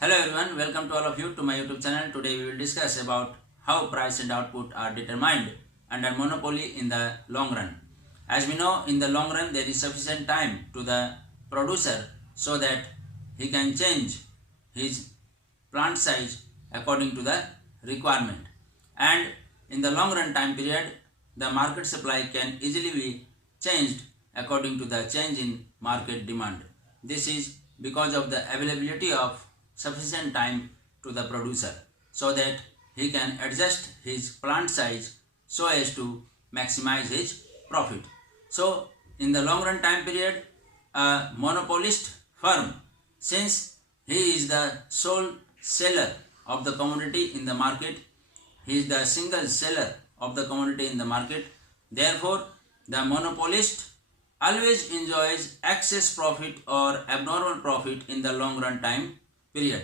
Hello everyone, welcome to all of you to my YouTube channel. Today we will discuss about how price and output are determined under monopoly in the long run. As we know, in the long run there is sufficient time to the producer so that he can change his plant size according to the requirement. And in the long run time period, the market supply can easily be changed according to the change in market demand. This is because of the availability of sufficient time to the producer so that he can adjust his plant size so as to maximize his profit. So in the long run time period, a monopolist firm, since he is the sole seller of the commodity in the market, he is the single seller of the commodity in the market, therefore the monopolist always enjoys excess profit or abnormal profit in the long run time period,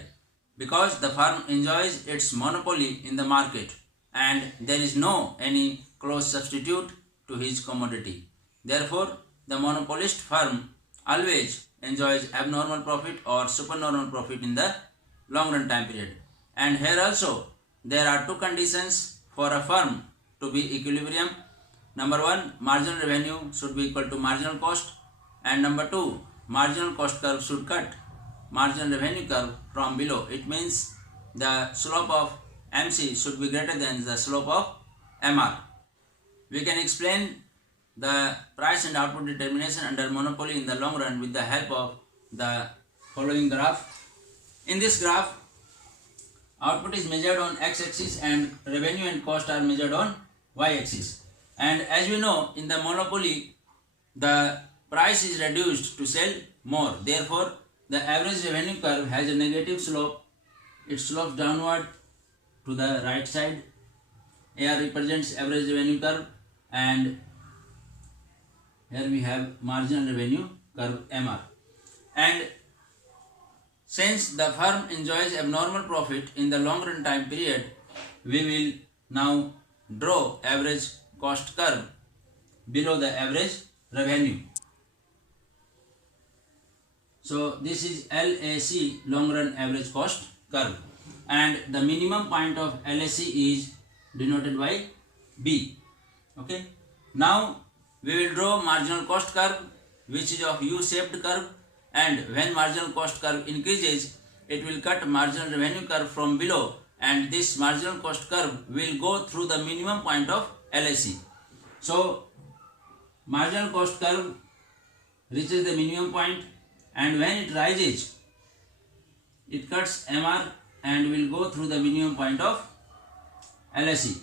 because the firm enjoys its monopoly in the market and there is no any close substitute to his commodity. Therefore the monopolist firm always enjoys abnormal profit or supernormal profit in the long run time period. And here also there are two conditions for a firm to be equilibrium. Number one, marginal revenue should be equal to marginal cost, and number two, marginal cost curve should cut marginal revenue curve from below. It means the slope of MC should be greater than the slope of MR. We can explain the price and output determination under monopoly in the long run with the help of the following graph. In this graph, output is measured on x-axis and revenue and cost are measured on y-axis. And as we know, in the monopoly, the price is reduced to sell more. Therefore, the average revenue curve has a negative slope. It slopes downward to the right side. AR represents average revenue curve, and here we have marginal revenue curve MR. And since the firm enjoys abnormal profit in the long run time period, we will now draw average cost curve below the average revenue. So this is LAC, long run average cost curve, and the minimum point of LAC is denoted by B. Okay. Now we will draw marginal cost curve, which is of U-shaped curve, and when marginal cost curve increases, it will cut marginal revenue curve from below, and this marginal cost curve will go through the minimum point of LAC. So marginal cost curve reaches the minimum point, and when it rises, it cuts MR and will go through the minimum point of LAC.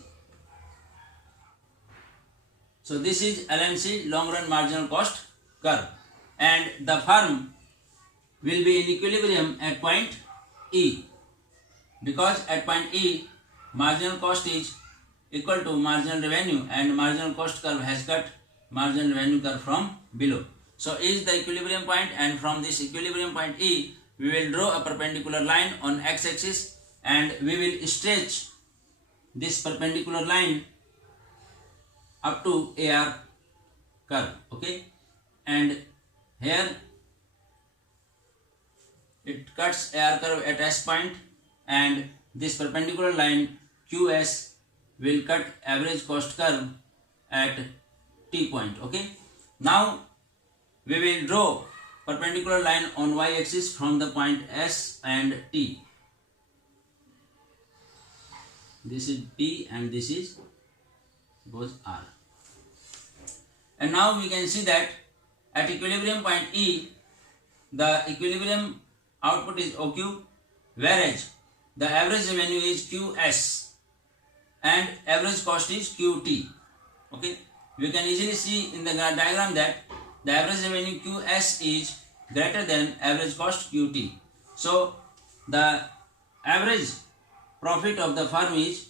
So this is LMC, long run marginal cost curve, and the firm will be in equilibrium at point E, because at point E marginal cost is equal to marginal revenue and marginal cost curve has cut marginal revenue curve from below. So E is the equilibrium point, and from this equilibrium point E we will draw a perpendicular line on x-axis and we will stretch this perpendicular line up to AR curve. Okay, and here it cuts AR curve at S point, and this perpendicular line QS will cut average cost curve at T point. Okay, now we will draw perpendicular line on y-axis from the point S and T. This is T and this is goes R. And now we can see that at equilibrium point E, the equilibrium output is OQ, whereas the average revenue is QS and average cost is QT. Okay, we can easily see in the diagram that the average revenue QS is greater than average cost QT. So the average profit of the firm is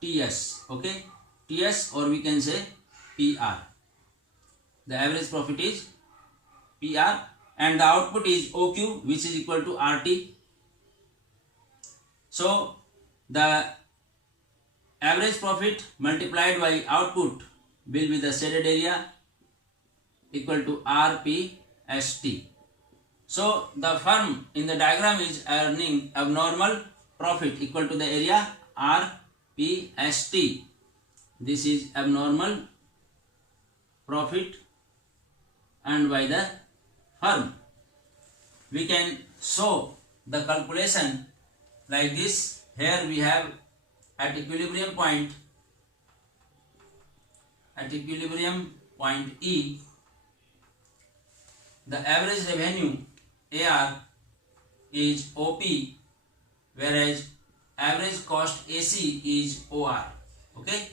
TS. Okay, TS, or we can say PR. The average profit is PR, and the output is OQ, which is equal to RT. So the average profit multiplied by output will be the shaded area equal to RPST. So the firm in the diagram is earning abnormal profit equal to the area RPST. This is abnormal profit earned by the firm. We can show the calculation like this. Here we have at equilibrium point E, the average revenue AR is OP, whereas average cost AC is OR. Okay,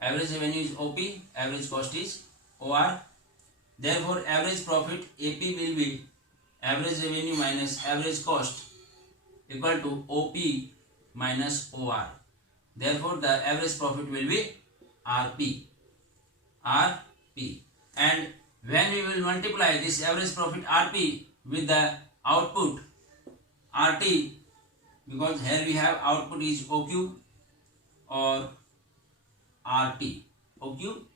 average revenue is OP, average cost is OR. Therefore, average profit AP will be average revenue minus average cost equal to OP minus OR. Therefore, the average profit will be RP. And when we will multiply this average profit RP with the output RT, because here we have output is OQ or RT. OQ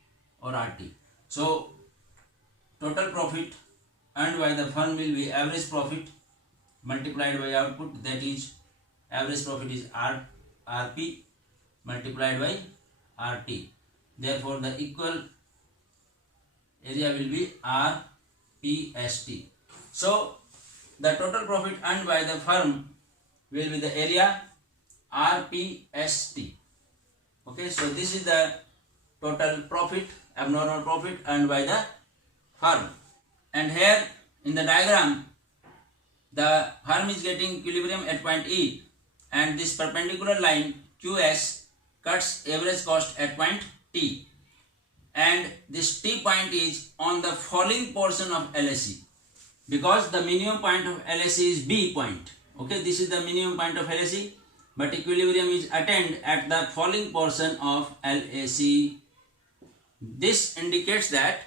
or RT. So, total profit earned by the firm will be average profit multiplied by output, that is average profit is RP multiplied by RT. Therefore, the equal area will be RPST. So, the total profit earned by the firm will be the area RPST. Okay, so this is the total profit, abnormal profit earned by the firm. And here in the diagram, the firm is getting equilibrium at point E, and this perpendicular line QS cuts average cost at point T, and this T point is on the falling portion of LAC, because the minimum point of LAC is B point. Okay, this is the minimum point of LAC, but equilibrium is attained at the falling portion of LAC. This indicates that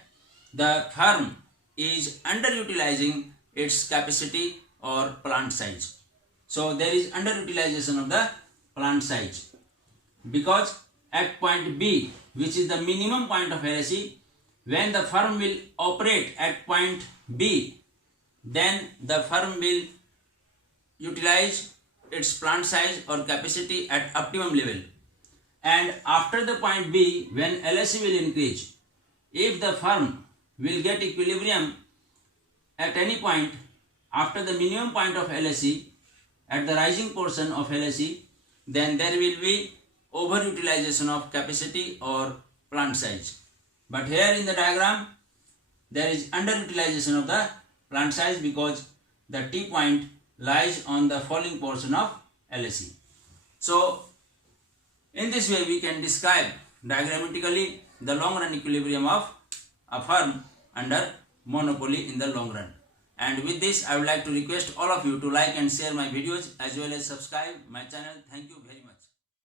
the firm is underutilizing its capacity or plant size. So there is underutilization of the plant size, because at point B, which is the minimum point of LAC, when the firm will operate at point B, then the firm will utilize its plant size or capacity at optimum level. And after the point B, when LAC will increase, if the firm will get equilibrium at any point after the minimum point of LAC, at the rising portion of LAC, then there will be overutilization of capacity or plant size. But here in the diagram, there is underutilization of the plant size, because the T point lies on the falling portion of LAC. So, in this way we can describe diagrammatically the long run equilibrium of a firm under monopoly in the long run. And with this, I would like to request all of you to like and share my videos as well as subscribe my channel. Thank you very much.